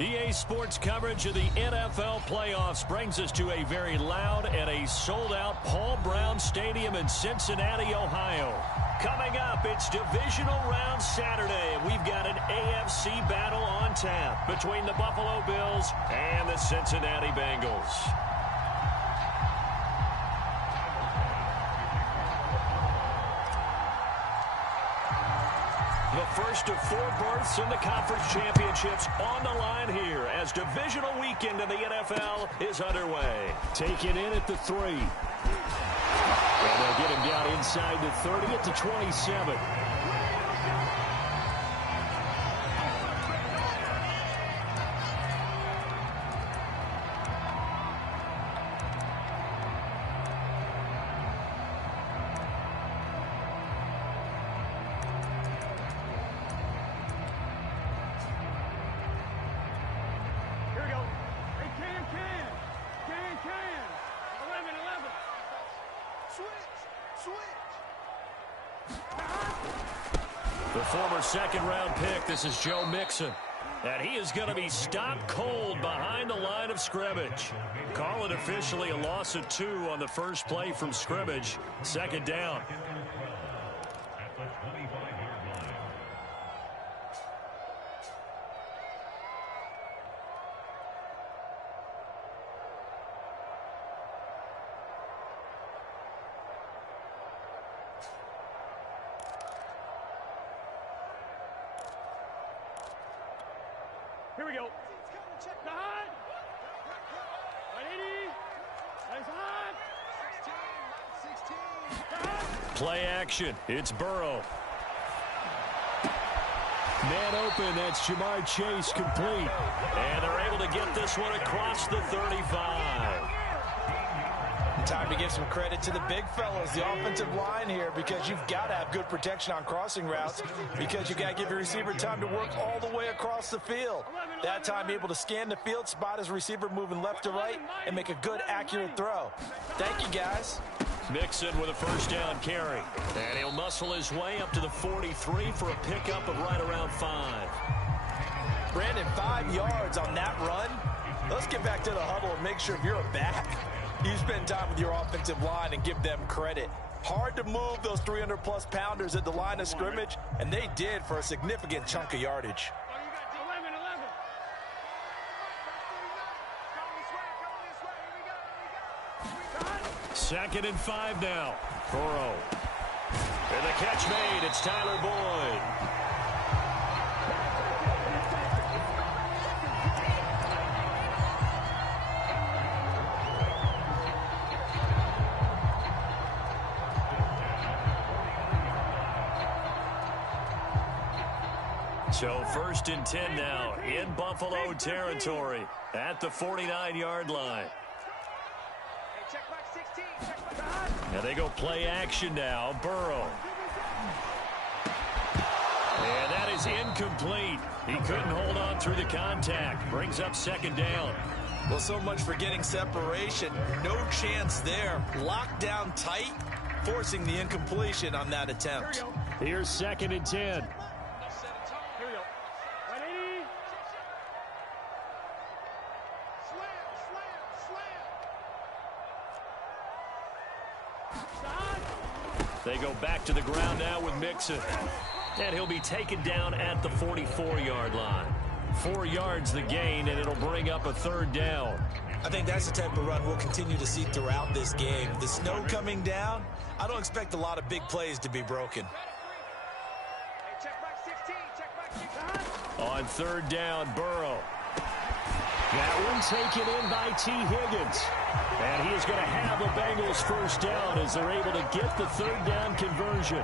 EA Sports coverage of the NFL playoffs brings us to a very loud and a sold-out Paul Brown Stadium in Cincinnati, Ohio. Coming up, it's Divisional Round Saturday, and we've got an AFC battle on tap between the Buffalo Bills and the Cincinnati Bengals. The first of 4 berths in the conference championships on the line here as divisional weekend in the NFL is underway. Taken in at the 3. And they'll get him down inside the 30 at the 27. The former second-round pick, this is Joe Mixon. And he is going to be stopped cold behind the line of scrimmage. Call it officially a loss of 2 on the first play from scrimmage. Second down. Here we go. Behind. 180. Nice hot. Play action. It's Burrow. Man open. That's Jamar Chase complete. And they're able to get this one across the 35. Time to give some credit to the big fellas, the offensive line here, because you've got to have good protection on crossing routes because you got to give your receiver time to work all the way across the field. That time, able to scan the field, spot his receiver moving left to right, and make a good, accurate throw. Thank you, guys. Mixon with a first down carry. And he'll muscle his way up to the 43 for a pickup of right around 5. Brandon, 5 yards on that run. Let's get back to the huddle and make sure if you're a back, you spend time with your offensive line and give them credit. Hard to move those 300-plus pounders at the line of scrimmage, and they did for a significant chunk of yardage. Second and 5 now. Burrow. And the catch made. It's Tyler Boyd. So first and 10 now in Buffalo territory at the 49-yard line. And they go play action now. Burrow. And that is incomplete. He couldn't hold on through the contact. Brings up second down. Well, so much for getting separation. No chance there. Locked down tight, forcing the incompletion on that attempt. Here's second and 10. They go back to the ground now with Mixon. And he'll be taken down at the 44-yard line. 4 yards the gain, and it'll bring up a third down. I think that's the type of run we'll continue to see throughout this game. The snow coming down, I don't expect a lot of big plays to be broken. On third down, Burrow. That one taken in by T. Higgins. And he is going to have the Bengals first down as they're able to get the third down conversion.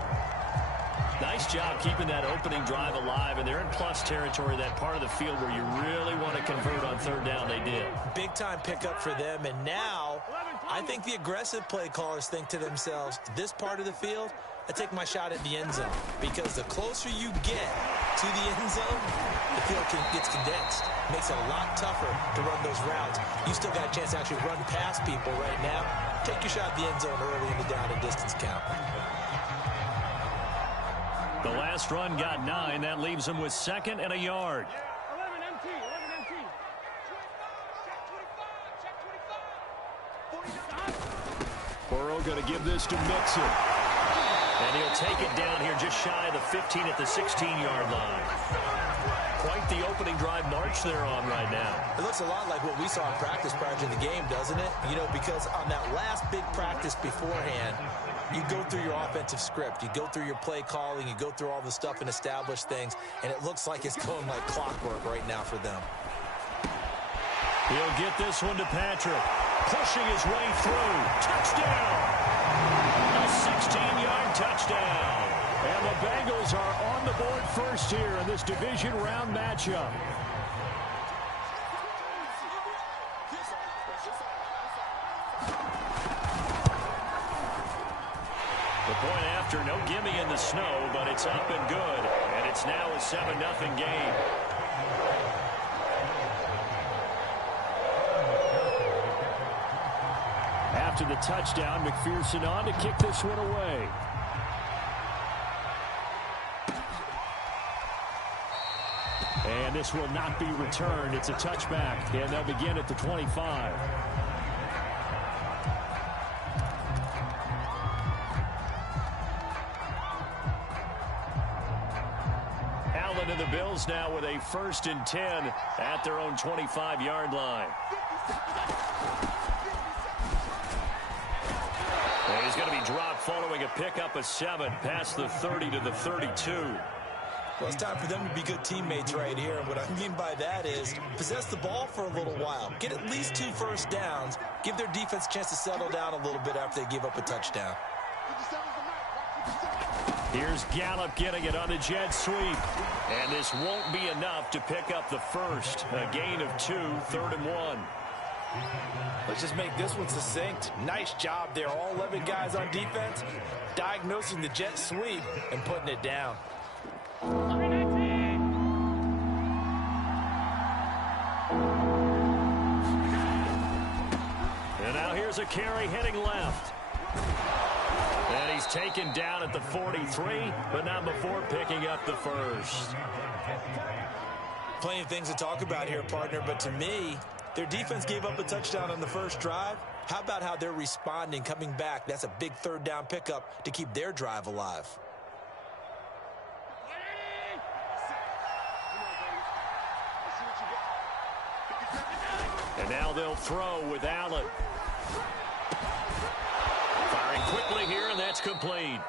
Nice job keeping that opening drive alive, and they're in plus territory, that part of the field where you really want to convert on third down. They did. Big-time pickup for them, and now I think the aggressive play callers think to themselves, this part of the field, I take my shot at the end zone, because the closer you get to the end zone, the field gets condensed. Makes it a lot tougher to run those routes. You still got a chance to actually run past people right now. Take your shot at the end zone early in the down and distance count. The last run got 9. That leaves him with second and a yard. 11 MT. Burrow going to give this to Mixon. And he'll take it down here just shy of the 15 at the 16-yard line. Quite the opening drive march they're on right now. It looks a lot like what we saw in practice prior to the game, doesn't it? You know, because on that last big practice beforehand, you go through your offensive script. You go through your play calling. You go through all the stuff and establish things. And it looks like it's going like clockwork right now for them. He'll get this one to Patrick. Pushing his way through. Touchdown! A 16-yard touchdown. And the Bengals are on the board first here in this division round matchup. The point after, no gimme in the snow, but it's up and good. And it's now a 7-0 game. After the touchdown, McPherson on to kick this one away. And this will not be returned. It's a touchback, and they'll begin at the 25. Allen and the Bills now with a 1st and 10 at their own 25-yard line. And he's going to be dropped following a pickup of 7 past the 30 to the 32. Well, it's time for them to be good teammates right here. And what I mean by that is possess the ball for a little while. Get at least 2 first downs. Give their defense a chance to settle down a little bit after they give up a touchdown. Here's Gallup getting it on the jet sweep. And this won't be enough to pick up the first. A gain of 2, 3rd and 1. Let's just make this one succinct. Nice job there. All 11 guys on defense diagnosing the jet sweep and putting it down. And now here's a carry heading left. And he's taken down at the 43, but not before picking up the first. Plenty of things to talk about here, partner, but to me, their defense gave up a touchdown on the first drive. How about how they're responding, coming back? That's a big 3rd down pickup to keep their drive alive. And now they'll throw with Allen. Firing quickly here, and that's complete.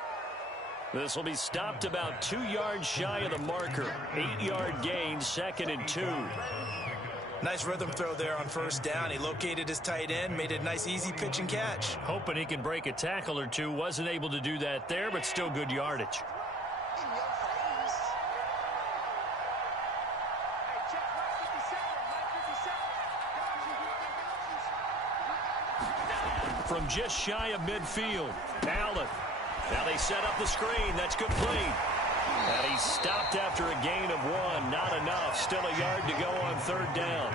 This will be stopped about 2 yards shy of the marker. 8-yard gain, 2nd and 2. Nice rhythm throw there on 1st down. He located his tight end, made a nice easy pitch and catch. Hoping he can break a tackle or two. Wasn't able to do that there, but still good yardage. From just shy of midfield, Allen. Now they set up the screen. That's complete. And he's stopped after a gain of 1. Not enough. Still a yard to go on 3rd down.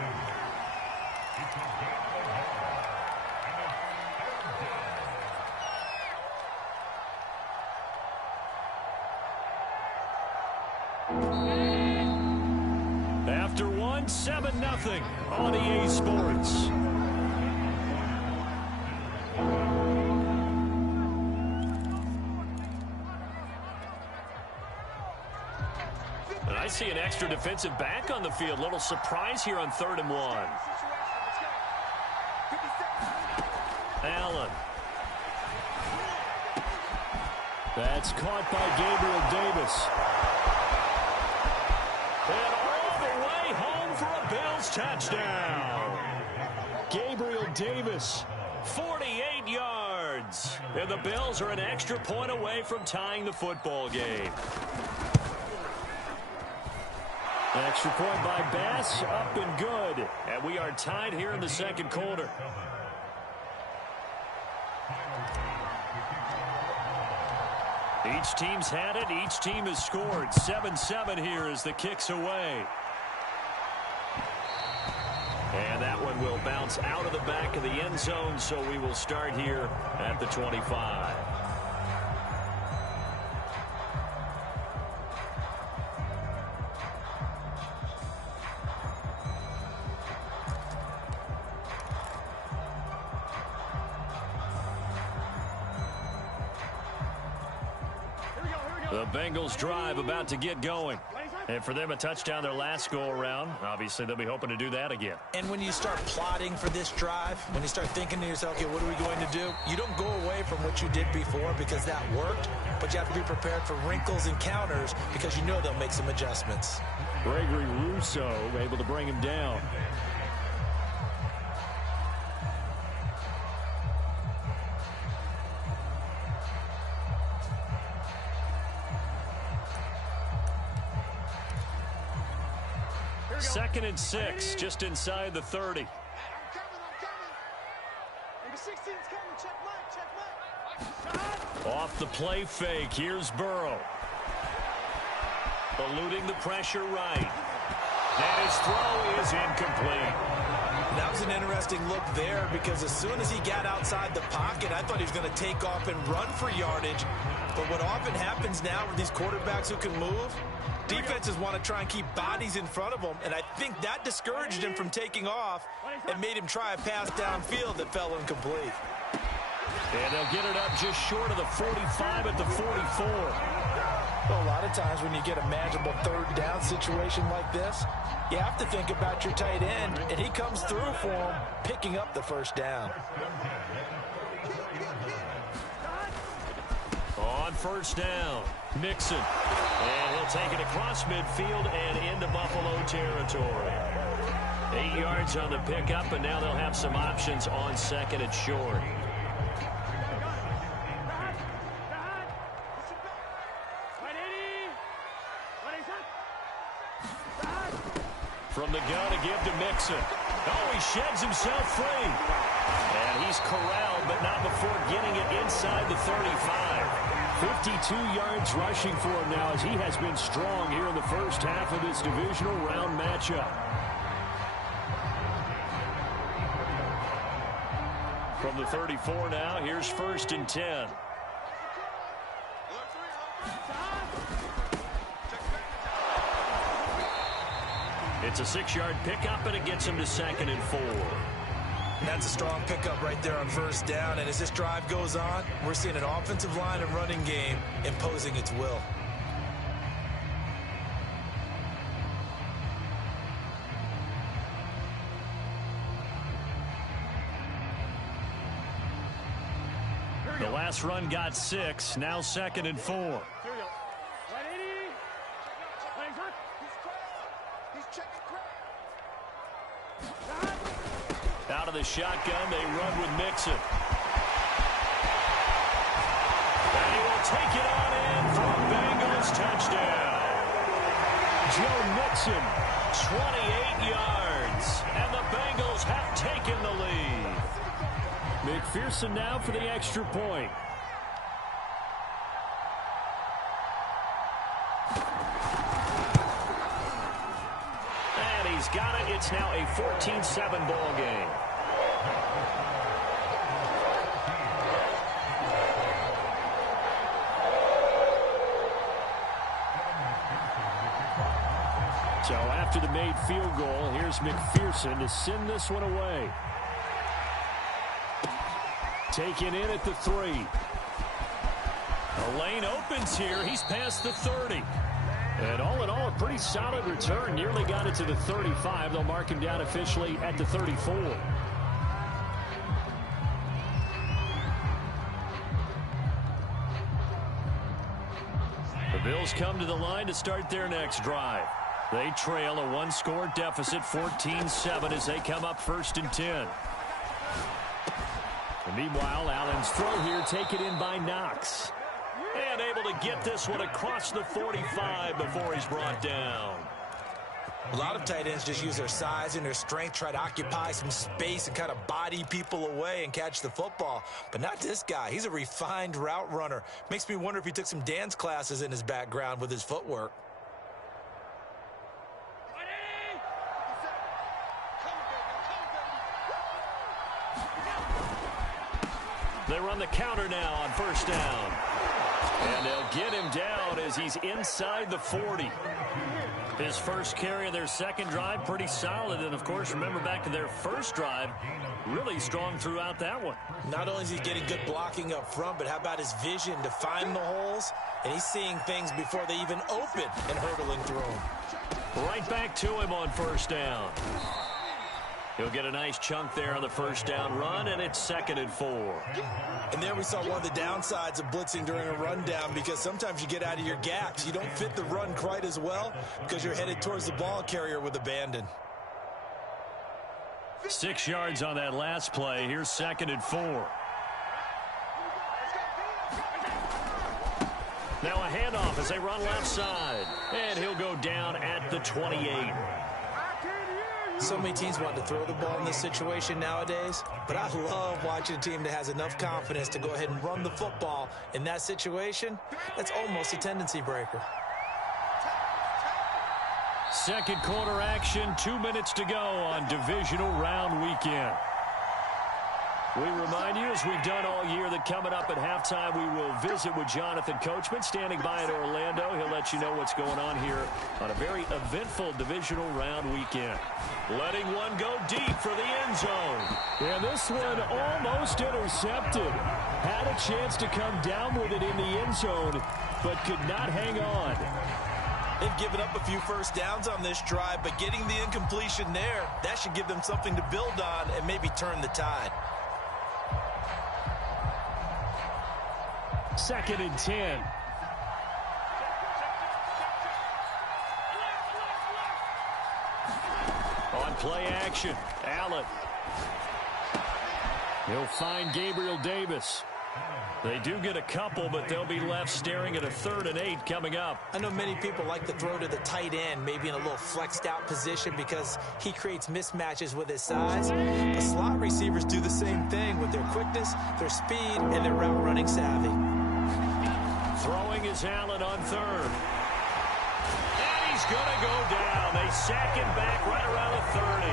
After 1, 7-0 on EA Sports. I see an extra defensive back on the field. Little surprise here on 3rd and 1. Allen. That's caught by Gabriel Davis. And all the way home for a Bills touchdown. Gabriel Davis, 48 yards. And the Bills are an extra point away from tying the football game. Extra point by Bass, up and good. And we are tied here in the 2nd quarter. Each team's had it. Each team has scored. 7-7 here as the kick's away. And that one will bounce out of the back of the end zone, so we will start here at the 25. The Bengals drive about to get going. And for them, a touchdown their last go-around. Obviously, they'll be hoping to do that again. And when you start plotting for this drive, when you start thinking to yourself, okay, what are we going to do? You don't go away from what you did before because that worked, but you have to be prepared for wrinkles and counters because you know they'll make some adjustments. Gregory Rousseau able to bring him down. Second and 6, just inside the 30. I'm coming. Number 16's coming. Check Mike. Off the play fake, here's Burrow. Eluding the pressure right. And his throw is incomplete. That was an interesting look there because as soon as he got outside the pocket, I thought he was going to take off and run for yardage. But what often happens now with these quarterbacks who can move, defenses want to try and keep bodies in front of them, and I think that discouraged him from taking off and made him try a pass downfield that fell incomplete. And they'll get it up just short of the 45 at the 44. Well, a lot of times when you get a manageable third down situation like this, you have to think about your tight end, and he comes through for him, picking up the first down. On first down, Mixon. And he'll take it across midfield and into Buffalo territory. 8 yards on the pickup, and now they'll have some options on second and short. From the gun to give to Mixon. Oh, he sheds himself free. And he's corralled, but not before getting it inside the 35. 52 yards rushing for him now as he has been strong here in the first half of this divisional round matchup. From the 34 now, here's first and 10. It's a 6-yard pickup, and it gets him to second and 4. And that's a strong pickup right there on first down. And as this drive goes on, we're seeing an offensive line and running game imposing its will. The last run got 6, now second and 4. Here we go. 180. Legs up. He's checking Out of the shotgun, they run with Mixon. And he will take it on in for a Bengals touchdown. Joe Mixon, 28 yards, and the Bengals have taken the lead. McPherson now for the extra point. And he's got it. It's now a 14-7 ball game. So after the made field goal, here's McPherson to send this one away. Taken in at the 3. The lane opens here. He's past the 30. And all in all, a pretty solid return. Nearly got it to the 35. They'll mark him down officially at the 34. The Bills come to the line to start their next drive. They trail a one-score deficit, 14-7, as they come up first and 10. And meanwhile, Allen's throw here taken in by Knox. And able to get this one across the 45 before he's brought down. A lot of tight ends just use their size and their strength, try to occupy some space and kind of body people away and catch the football. But not this guy. He's a refined route runner. Makes me wonder if he took some dance classes in his background with his footwork. They run the counter now on first down. And they'll get him down as he's inside the 40. His first carry of their second drive, pretty solid. And, of course, remember back to their first drive, really strong throughout that one. Not only is he getting good blocking up front, but how about his vision to find the holes? And he's seeing things before they even open and hurdling through them. Right back to him on first down. He'll get a nice chunk there on the first down run, and it's 2nd and 4. And there we saw one of the downsides of blitzing during a rundown, because sometimes you get out of your gaps. You don't fit the run quite as well because you're headed towards the ball carrier with abandon. 6 yards on that last play. Here's 2nd and 4. Now a handoff as they run left side. And he'll go down at the 28. So many teams want to throw the ball in this situation nowadays, but I love watching a team that has enough confidence to go ahead and run the football in that situation. That's almost a tendency breaker. Second quarter action, 2 minutes to go on divisional round weekend. We remind you, as we've done all year, that coming up at halftime, we will visit with Jonathan Coachman, standing by in Orlando. He'll let you know what's going on here on a very eventful divisional round weekend. Letting one go deep for the end zone. And this one almost intercepted. Had a chance to come down with it in the end zone, but could not hang on. They've given up a few first downs on this drive, but getting the incompletion there, that should give them something to build on and maybe turn the tide. 2nd and 10. On play action, Allen. He'll find Gabriel Davis. They do get a couple, but they'll be left staring at a 3rd and 8 coming up. I know many people like to throw to the tight end, maybe in a little flexed out position because he creates mismatches with his size. But slot receivers do the same thing with their quickness, their speed, and their route running savvy. Throwing is Allen on 3rd. And he's going to go down. They sack him back right around the 30.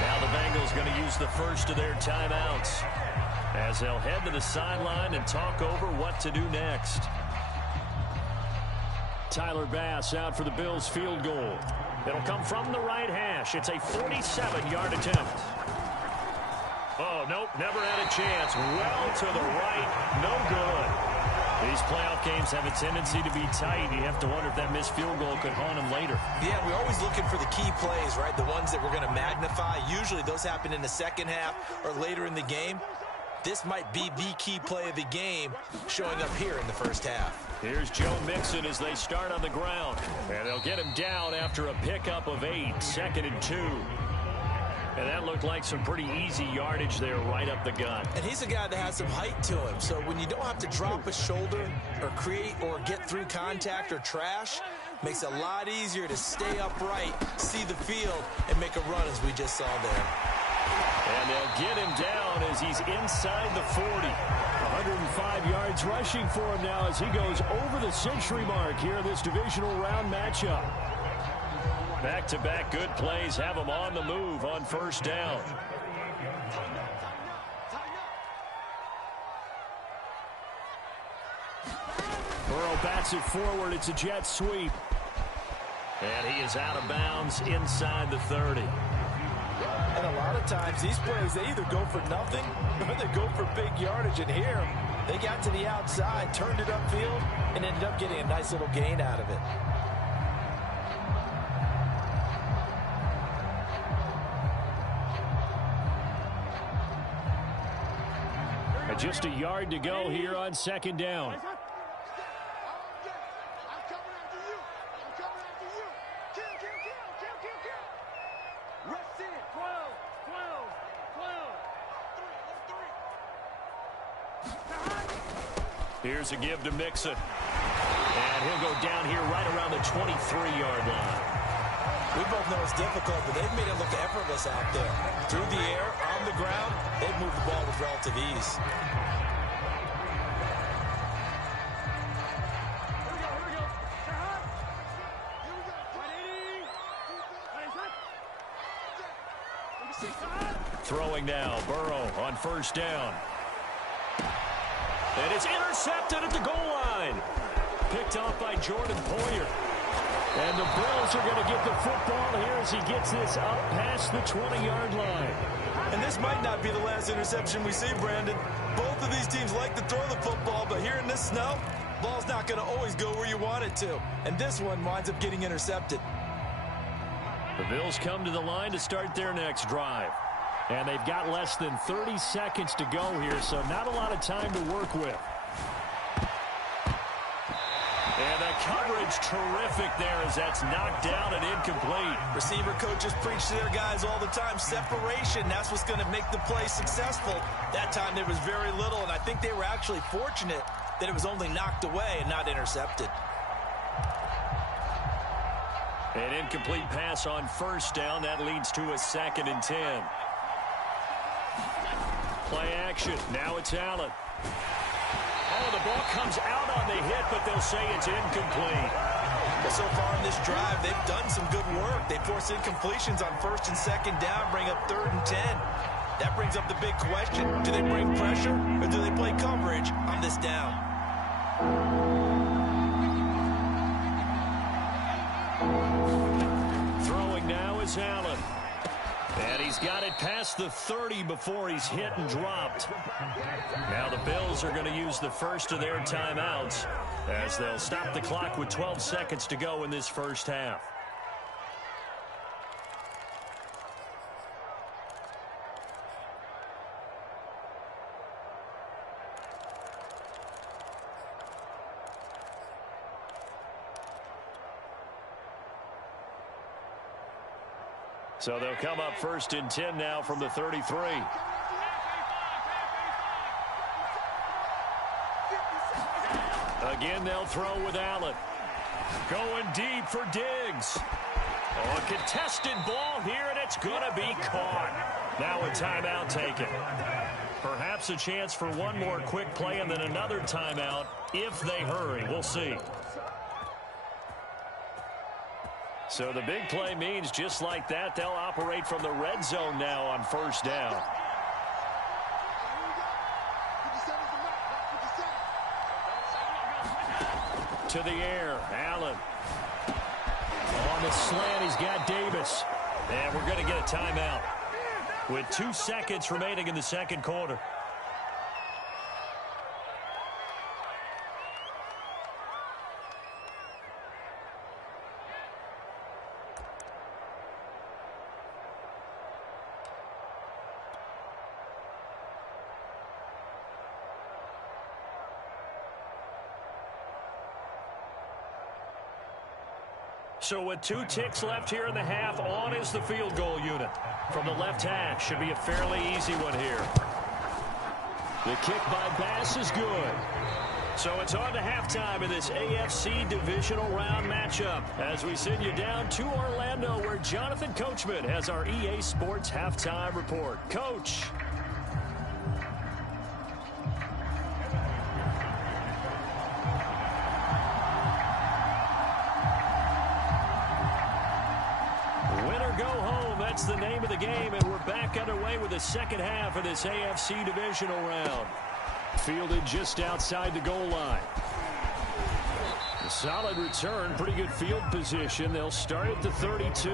Now the Bengals going to use the first of their timeouts, as they'll head to the sideline and talk over what to do next. Tyler Bass out for the Bills field goal. It'll come from the right hash. It's a 47-yard attempt. Oh, nope, never had a chance. Well to the right, no good. These playoff games have a tendency to be tight. You have to wonder if that missed field goal could haunt him later. Yeah, we're always looking for the key plays, right? The ones that we're going to magnify. Usually those happen in the second half or later in the game. This might be the key play of the game showing up here in the first half. Here's Joe Mixon as they start on the ground. And they'll get him down after a pickup of 8, 2nd and 2. And that looked like some pretty easy yardage there right up the gut. And he's a guy that has some height to him. So when you don't have to drop a shoulder or create or get through contact or trash, makes it a lot easier to stay upright, see the field, and make a run as we just saw there. And they'll get him down as he's inside the 40. 105 yards rushing for him now as he goes over the century mark here in this divisional round matchup. Back-to-back good plays have him on the move on first down. Burrow bats it forward. It's a jet sweep. And he is out of bounds inside the 30. And a lot of times these plays, they either go for nothing or they go for big yardage. And here, they got to the outside, turned it upfield, and ended up getting a nice little gain out of it. Just a yard to go here on second down. Here's a give to Mixon. And he'll go down here right around the 23-yard line. We both know it's difficult, but they've made it look effortless out there. Through the air, on the ground, they've moved the ball with relative ease. Throwing now, Burrow on first down. And it's intercepted at the goal line. Picked off by Jordan Poyer. And the Bills are going to get the football here as he gets this up past the 20-yard line. And this might not be the last interception we see, Brandon. Both of these teams like to throw the football, but here in this snow, ball's not going to always go where you want it to. And this one winds up getting intercepted. The Bills come to the line to start their next drive. And they've got less than 30 seconds to go here, so not a lot of time to work with. And the coverage terrific there as that's knocked down and incomplete. Receiver coaches preach to their guys all the time. Separation, that's what's going to make the play successful. That time there was very little, and I think they were actually fortunate that it was only knocked away and not intercepted. An incomplete pass on first down. That leads to a 2nd and 10. Play action. Now it's Allen. Oh, the ball comes out on the hit, but they'll say it's incomplete. Well, so far in this drive, they've done some good work. They force incompletions on 1st and 2nd down, bring up 3rd and 10. That brings up the big question. Do they bring pressure or do they play coverage on this down? Throwing now is Allen. And he's got it past the 30 before he's hit and dropped. Now the Bills are going to use the first of their timeouts as they'll stop the clock with 12 seconds to go in this first half. So they'll come up 1st and 10 now from the 33. Again, they'll throw with Allen. Going deep for Diggs. Oh, a contested ball here, and it's going to be caught. Now a timeout taken. Perhaps a chance for one more quick play and then another timeout if they hurry. We'll see. So the big play means just like that, they'll operate from the red zone now on 1st down. To the air, Allen. On the slant, he's got Davis. And we're going to get a timeout with 2 seconds remaining in the 2nd quarter. So with 2 ticks left here in the half, on is the field goal unit. From the left hash, should be a fairly easy one here. The kick by Bass is good. So it's on to halftime in this AFC divisional round matchup as we send you down to Orlando where Jonathan Coachman has our EA Sports halftime report. Coach. That's the name of the game, and we're back underway with the second half of this AFC divisional round. Fielded just outside the goal line. A solid return, pretty good field position. They'll start at the 32.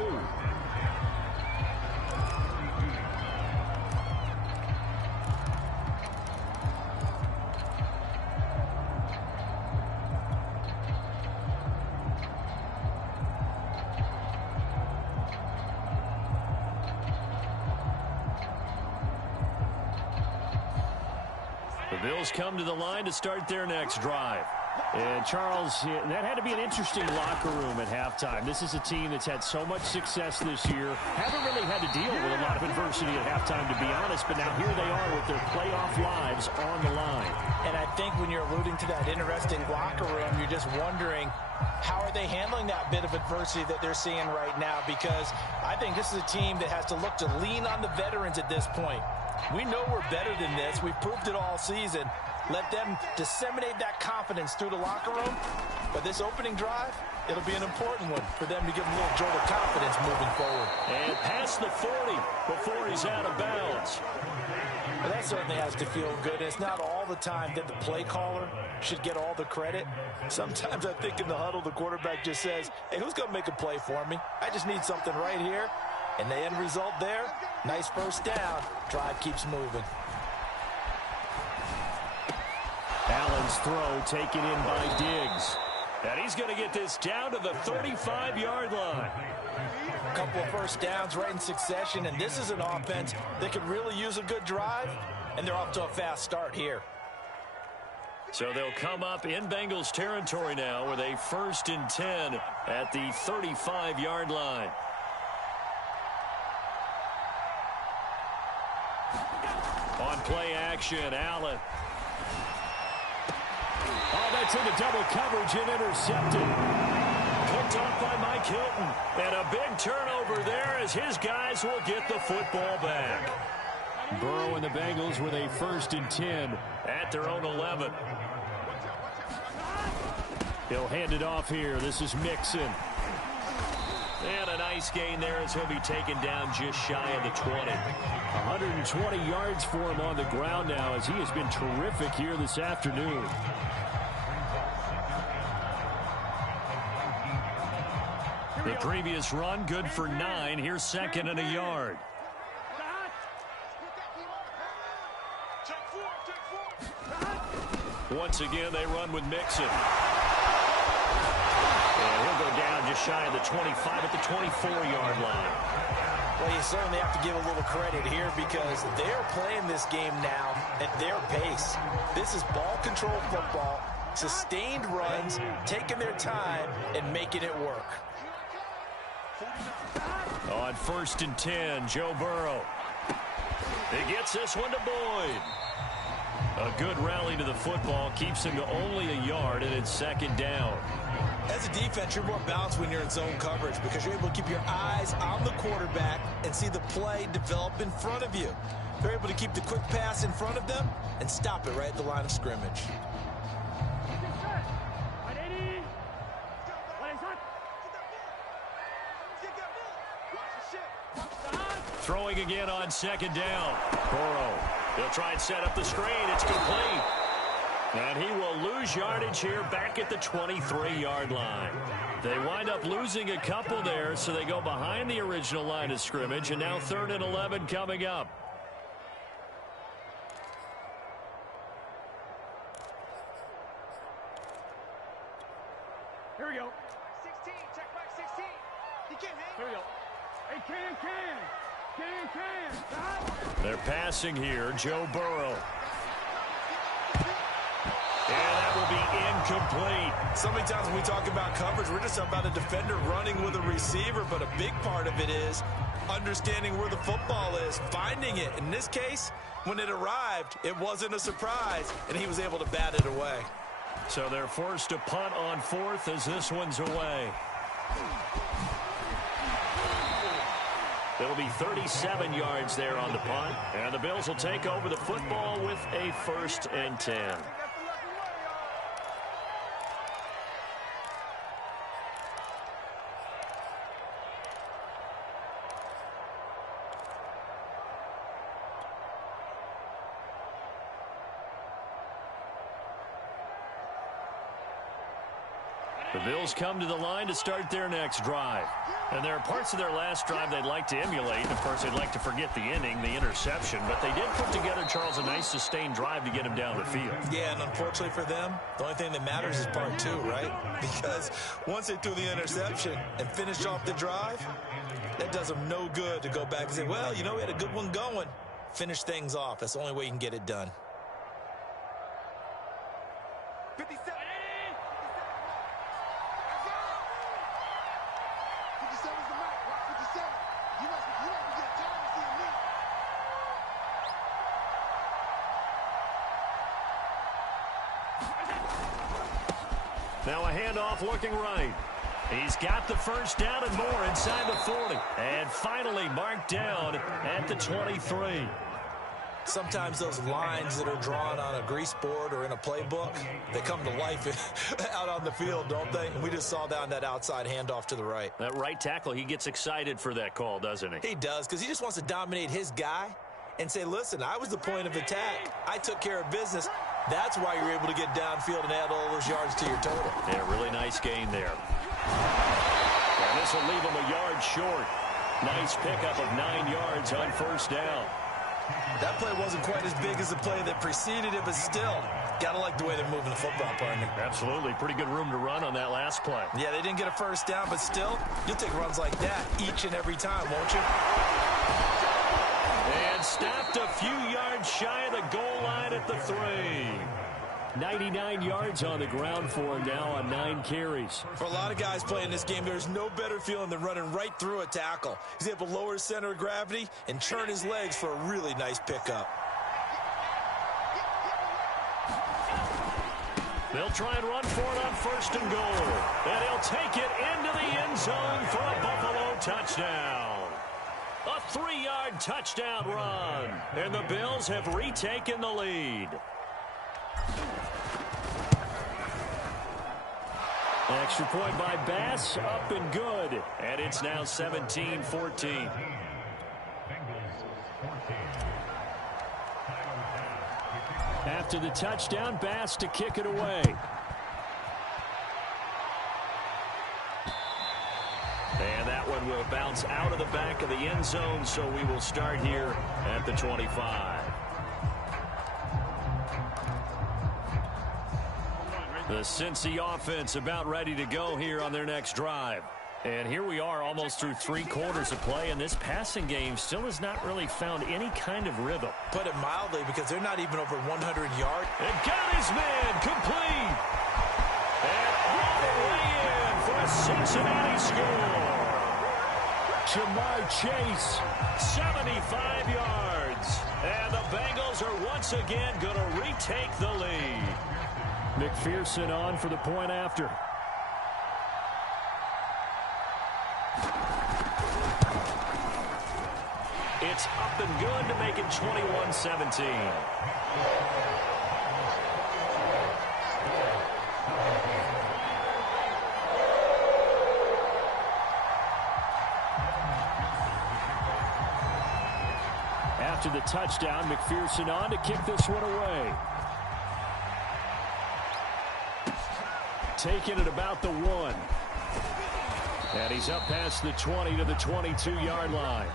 Bills come to the line to start their next drive. And Charles, that had to be an interesting locker room at halftime. This is a team that's had so much success this year. Haven't really had to deal with a lot of adversity at halftime, to be honest. But now here they are with their playoff lives on the line. And I think when you're alluding to that interesting locker room, you're just wondering, how are they handling that bit of adversity that they're seeing right now? Because I think this is a team that has to look to lean on the veterans at this point. We know we're better than this. We've proved it all season. Let them disseminate that confidence through the locker room. But this opening drive, it'll be an important one for them to give them a little jolt of confidence moving forward. And past the 40 before he's out of bounds. Well, that certainly has to feel good. It's not all the time that the play caller should get all the credit. Sometimes I think in the huddle, the quarterback just says, hey, who's going to make a play for me? I just need something right here. And the end result there, nice first down. Drive keeps moving. Allen's throw taken in by Diggs. And he's going to get this down to the 35-yard line. A couple of first downs right in succession, and this is an offense that could really use a good drive, and they're off to a fast start here. So they'll come up in Bengals territory now with a 1st and 10 at the 35-yard line. On play action, Allen. Oh, that's into double coverage and intercepted. Picked off by Mike Hilton. And a big turnover there as his guys will get the football back. Burrow and the Bengals with a 1st and 10 at their own 11. He'll hand it off here. This is Mixon. And a nice gain there as he'll be taken down just shy of the 20. 120 yards for him on the ground now as he has been terrific here this afternoon. The previous run good for 9. Here's 2nd and a yard. Once again, they run with Mixon. And he'll go down just shy of the 25 at the 24-yard line. Well, you certainly have to give a little credit here because they're playing this game now at their pace. This is ball control football, sustained runs, taking their time, and making it work. On 1st and 10, Joe Burrow. He gets this one to Boyd. A good rally to the football keeps him to only a yard, and it's 2nd down. As a defense, you're more balanced when you're in zone coverage because you're able to keep your eyes on the quarterback and see the play develop in front of you. They're able to keep the quick pass in front of them and stop it right at the line of scrimmage. Throwing again on 2nd down. Burrow. He'll try and set up the screen. It's complete. And he will lose yardage here back at the 23-yard line. They wind up losing a couple there, so they go behind the original line of scrimmage, and now 3rd and 11 coming up. Here we go. 16, check back 16. He can't hang. Here we go. Hey, can. They're passing here, Joe Burrow. And that will be incomplete. So many times when we talk about coverage, we're just talking about a defender running with a receiver, but a big part of it is understanding where the football is, finding it. In this case, when it arrived, it wasn't a surprise, and he was able to bat it away. So they're forced to punt on 4th as this one's away. It'll be 37 yards there on the punt, and the Bills will take over the football with a 1st and 10. The Bills come to the line to start their next drive. And there are parts of their last drive they'd like to emulate. Of course, they'd like to forget the inning, the interception. But they did put together, Charles, a nice sustained drive to get him down the field. Yeah, and unfortunately for them, the only thing that matters is part 2, right? Because once they threw the interception and finished off the drive, that does them no good to go back and say, well, you know, we had a good one going. Finish things off. That's the only way you can get it done. 57. Now a handoff looking right. He's got the 1st down and more inside the 40. And finally marked down at the 23. Sometimes those lines that are drawn on a grease board or in a playbook, they come to life out on the field, don't they? And we just saw down that outside handoff to the right. That right tackle, he gets excited for that call, doesn't he? He does, because he just wants to dominate his guy and say, listen, I was the point of attack. I took care of business. That's why you're able to get downfield and add all those yards to your total. Yeah, really nice gain there. And this will leave him a yard short. Nice pickup of 9 yards on first down. That play wasn't quite as big as the play that preceded it, but still, got to like the way they're moving the football, partner. Absolutely. Pretty good room to run on that last play. Yeah, they didn't get a first down, but still, you'll take runs like that each and every time, won't you? And stopped a few yards shy of the goal line at the 3. 99 yards on the ground for him now on 9 carries. For a lot of guys playing this game, there's no better feeling than running right through a tackle. He's able to lower his center of gravity and churn his legs for a really nice pickup. They'll try and run for it on first and goal. And he'll take it into the end zone for a Buffalo touchdown. A 3-yard touchdown run. And the Bills have retaken the lead. Extra point by Bass, up and good. And it's now 17-14. After the touchdown, Bass to kick it away. And that one will bounce out of the back of the end zone, so we will start here at the 25. The Cincy offense about ready to go here on their next drive. And here we are almost through 3 quarters of play, and this passing game still has not really found any kind of rhythm. Put it mildly, because they're not even over 100 yards. And got his man complete. And all the way in for a Cincinnati score. Jamar Chase, 75 yards. And the Bengals are once again going to retake the lead. McPherson on for the point after. It's up and good to make it 21-17. After the touchdown, McPherson on to kick this one away. Taking it about the 1. And he's up past the 20 to the 22-yard line.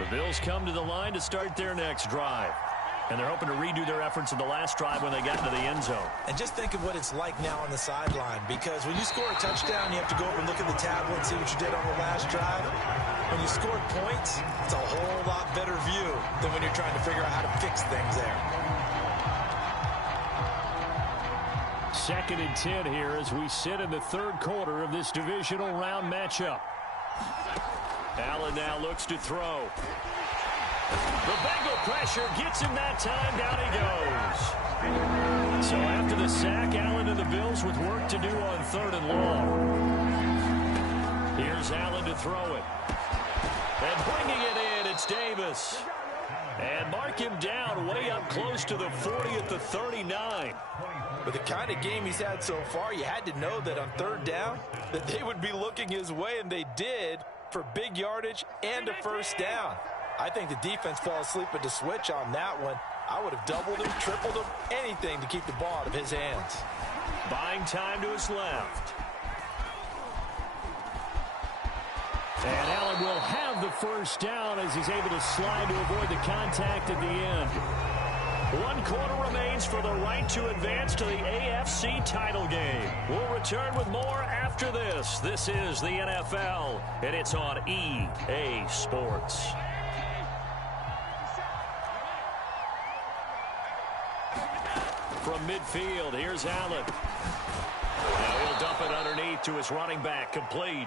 The Bills come to the line to start their next drive. And they're hoping to redo their efforts in the last drive when they got into the end zone. And just think of what it's like now on the sideline, because when you score a touchdown, you have to go over and look at the tablet and see what you did on the last drive. When you score points, it's a whole lot better view than when you're trying to figure out how to fix things there. 2nd and 10 here as we sit in the 3rd quarter of this divisional round matchup. Allen now looks to throw. The Bengal pressure gets him that time. Down he goes. So after the sack, Allen and the Bills with work to do on 3rd and long. Here's Allen to throw it. And bringing it in, it's Davis. And mark him down way up close to the 40 at the 39. With the kind of game he's had so far, you had to know that on 3rd down that they would be looking his way, and they did, for big yardage and a first down. I think the defense fell asleep at the switch on that one. I would have doubled him, tripled him, anything to keep the ball out of his hands. Buying time to his left. And Allen will have the first down as he's able to slide to avoid the contact at the end. 1 quarter remains for the right to advance to the AFC title game. We'll return with more after this. This is the NFL, and it's on EA Sports. From midfield, here's Allen. Now he'll dump it underneath to his running back, complete.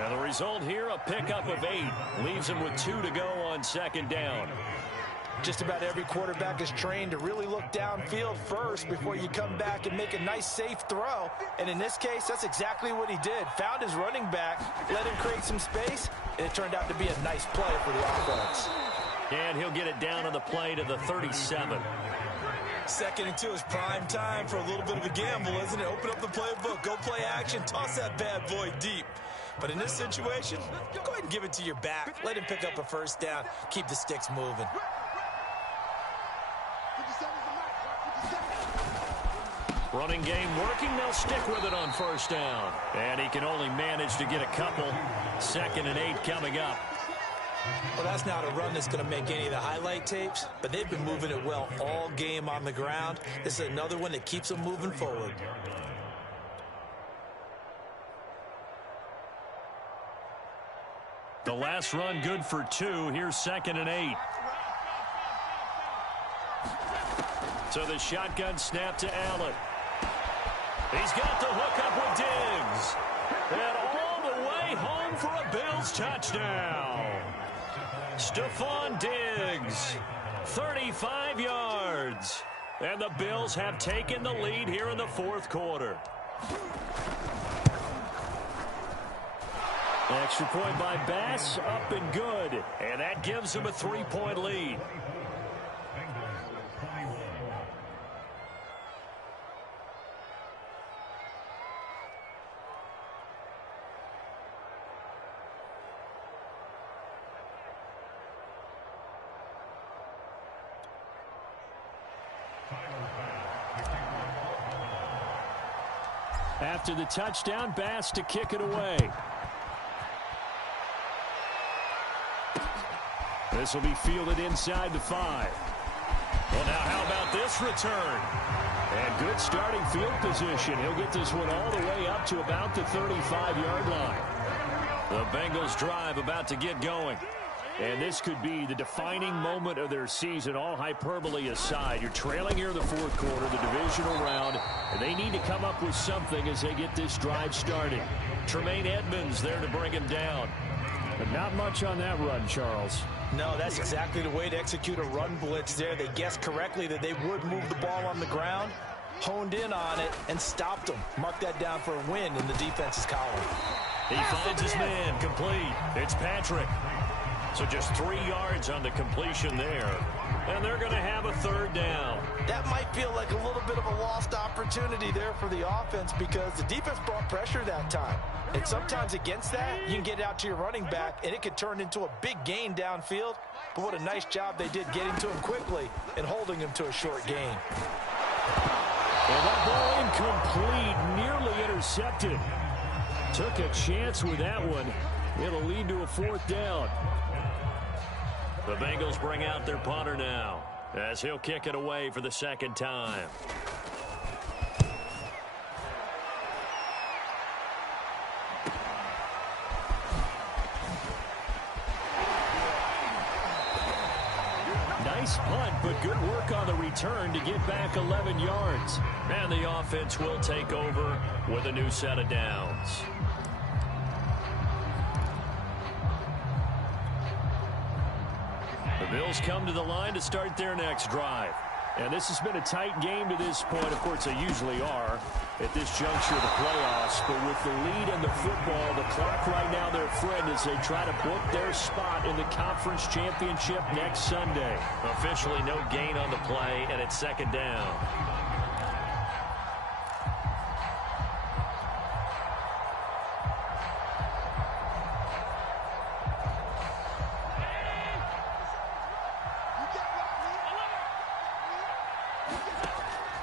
And the result here, a pickup of 8. Leaves him with 2 to go on 2nd down. Just about every quarterback is trained to really look downfield first before you come back and make a nice, safe throw. And in this case, that's exactly what he did. Found his running back, let him create some space, and it turned out to be a nice play for the offense. And he'll get it down on the play to the 37. 2nd and 2 is prime time for a little bit of a gamble, isn't it? Open up the playbook, go play action, toss that bad boy deep. But in this situation, go ahead and give it to your back. Let him pick up a first down. Keep the sticks moving. Running game working. They'll stick with it on first down. And he can only manage to get a couple. 2nd and 8 coming up. Well, that's not a run that's going to make any of the highlight tapes, but they've been moving it well all game on the ground. This is another one that keeps them moving forward. The last run good for 2. Here's 2nd and 8. So the shotgun snap to Allen. He's got the hook up with Diggs. And all the way home for a Bills touchdown. Stephon Diggs, 35 yards. And the Bills have taken the lead here in the 4th quarter. Extra point by Bass, up and good. And that gives them a 3-point lead. After the touchdown, Bass to kick it away. This will be fielded inside the 5. Well, now how about this return? And good starting field position. He'll get this one all the way up to about the 35-yard line. The Bengals drive about to get going. And this could be the defining moment of their season, all hyperbole aside. You're trailing here in the 4th quarter, the divisional round, and they need to come up with something as they get this drive started. Tremaine Edmonds there to bring him down. But not much on that run, Charles. No, that's exactly the way to execute a run blitz there. They guessed correctly that they would move the ball on the ground, honed in on it, and stopped them. Mark that down for a win in the defense's column. He finds his man, complete. It's Patrick. So just 3 yards on the completion there. And they're going to have a 3rd down. That might feel like a little bit of a lost opportunity there for the offense because the defense brought pressure that time. And sometimes against that, you can get out to your running back, and it could turn into a big gain downfield. But what a nice job they did getting to him quickly and holding him to a short gain. And that ball incomplete, nearly intercepted. Took a chance with that one. It'll lead to a 4th down. The Bengals bring out their punter now as he'll kick it away for the 2nd time. Nice punt, but good work on the return to get back 11 yards. And the offense will take over with a new set of downs. The Bills come to the line to start their next drive. And this has been a tight game to this point. Of course, they usually are at this juncture of the playoffs. But with the lead in the football, the clock right now their friend as they try to book their spot in the conference championship next Sunday. Officially no gain on the play, and it's 2nd down.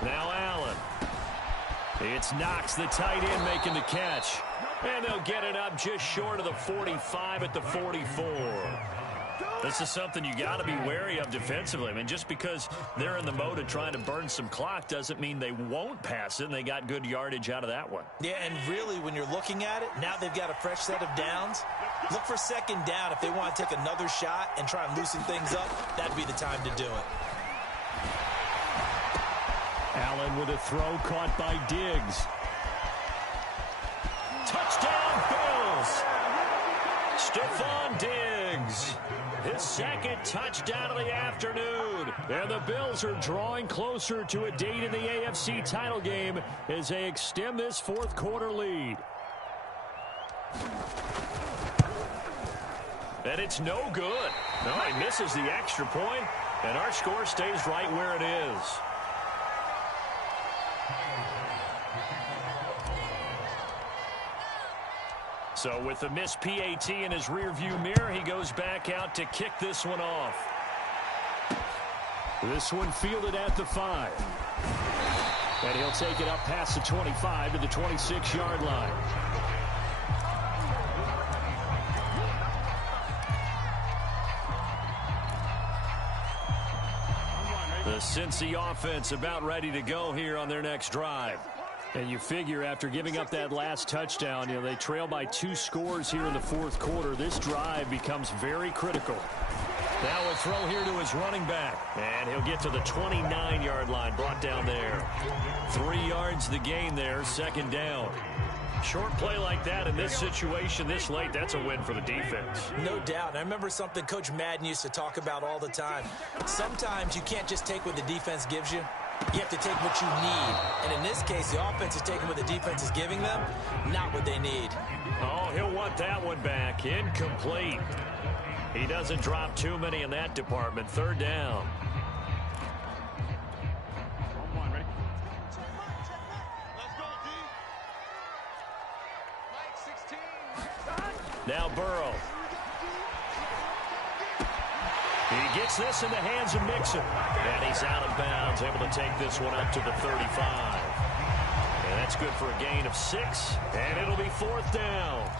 Now Allen. It's Knox, the tight end, making the catch. And they'll get it up just short of the 45 at the 44. This is something you got to be wary of defensively. I mean, just because they're in the mode of trying to burn some clock doesn't mean they won't pass it, and they got good yardage out of that one. Yeah, and really, when you're looking at it, now they've got a fresh set of downs. Look for 2nd down if they want to take another shot and try and loosen things up. That'd be the time to do it. Allen with a throw caught by Diggs. Touchdown, Bills! Stephon Diggs. His 2nd touchdown of the afternoon. And the Bills are drawing closer to a date in the AFC title game as they extend this 4th quarter lead. And it's no good. No, he misses the extra point, and our score stays right where it is. So with the missed PAT in his rearview mirror, he goes back out to kick this one off. This one fielded at the 5. And he'll take it up past the 25 to the 26-yard line. The Cincy offense about ready to go here on their next drive. And you figure after giving up that last touchdown, they trail by 2 scores here in the fourth quarter. This drive becomes very critical. Now a throw here to his running back. And he'll get to the 29-yard line, brought down there. 3 yards the gain there, second down. Short play like that in this situation this late, that's a win for the defense. No doubt. I remember something Coach Madden used to talk about all the time. Sometimes you can't just take what the defense gives you. You have to take what you need. And in this case, the offense is taking what the defense is giving them, not what they need. Oh, he'll want that one back. Incomplete. He doesn't drop too many in that department. Third down. Now Burrow. He gets this in the hands of Mixon. And he's out of bounds, able to take this one up to the 35. And that's good for a gain of 6. And it'll be fourth down.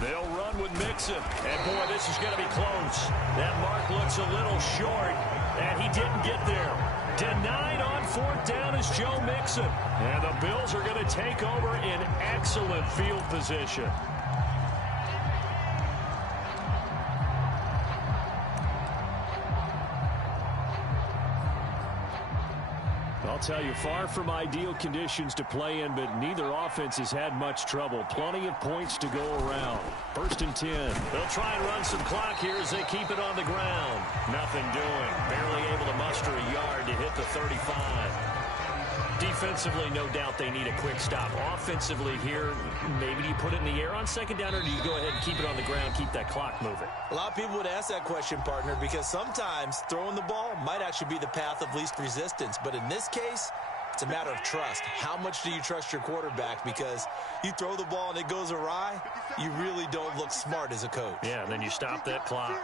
They'll run with Mixon. And, boy, this is going to be close. That mark looks a little short, and he didn't get there. Denied on fourth down is Joe Mixon. And the Bills are going to take over in excellent field position. I'll tell you, far from ideal conditions to play in, but neither offense has had much trouble. Plenty of points to go around. First and 10. They'll try and run some clock here as they keep it on the ground. Nothing doing. Barely able to muster a yard to hit the 35. Defensively, no doubt they need a quick stop. Offensively here, maybe do you put it in the air on second down, or do you go ahead and keep it on the ground, keep that clock moving? A lot of people would ask that question, partner, because sometimes throwing the ball might actually be the path of least resistance. But in this case, it's a matter of trust. How much do you trust your quarterback? Because you throw the ball and it goes awry, you really don't look smart as a coach. Yeah, and then you stop that clock.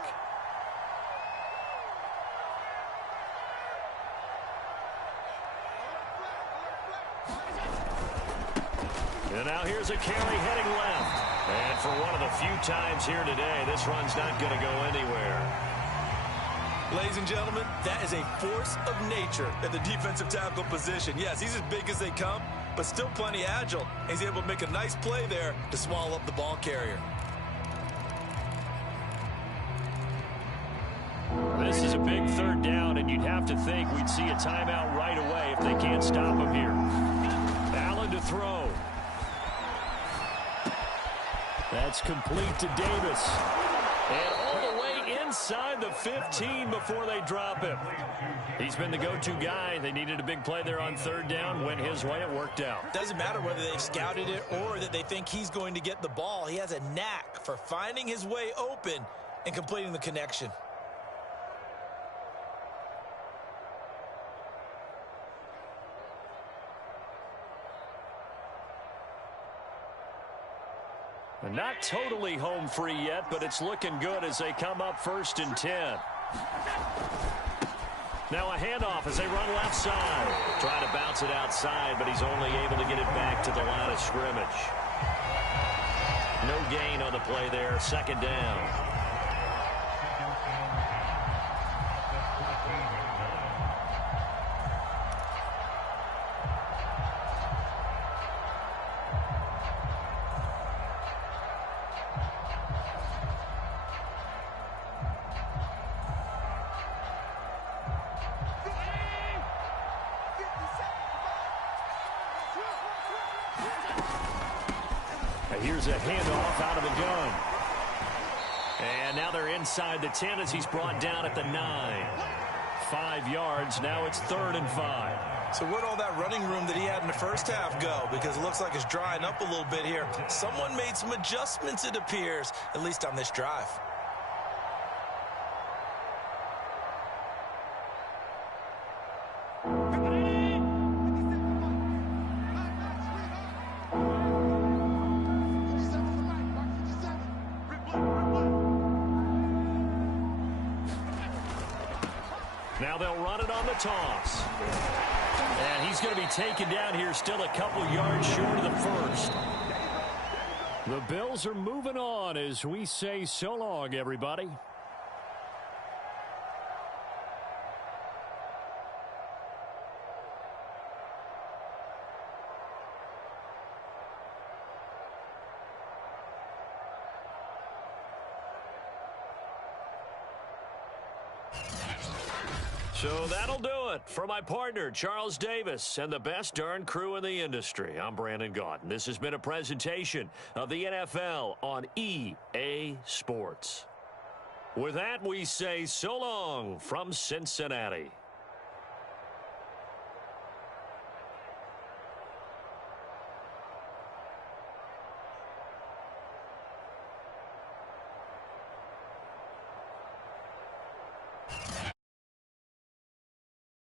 And now here's a carry heading left. And for one of the few times here today, this run's not going to go anywhere. Ladies and gentlemen, that is a force of nature at the defensive tackle position. Yes, he's as big as they come, but still plenty agile. He's able to make a nice play there to swallow up the ball carrier. This is a big third down, and you'd have to think we'd see a timeout right away if they can't stop him here. Allen to throw. That's complete to Davis. And all the way inside the 15 before they drop him. He's been the go-to guy. They needed a big play there on third down. Went his way. It worked out. Doesn't matter whether they've scouted it or that they think he's going to get the ball. He has a knack for finding his way open and completing the connection. Not totally home free yet, but it's looking good as they come up first and 10. Now a handoff as they run left side. Trying to bounce it outside, but he's only able to get it back to the line of scrimmage. No gain on the play there. Second down. Here's a handoff out of the gun. And now they're inside the 10 as he's brought down at the 9. 5 yards. Now it's 3rd and 5. So where'd all that running room that he had in the first half go? Because it looks like it's drying up a little bit here. Someone made some adjustments, it appears, at least on this drive. Now they'll run it on the toss. And he's going to be taken down here, still a couple yards short of the first. The Bills are moving on as we say so long, everybody. So that'll do it for my partner, Charles Davis, and the best darn crew in the industry. I'm Brandon Gaudin. This has been a presentation of the NFL on EA Sports. With that, we say so long from Cincinnati.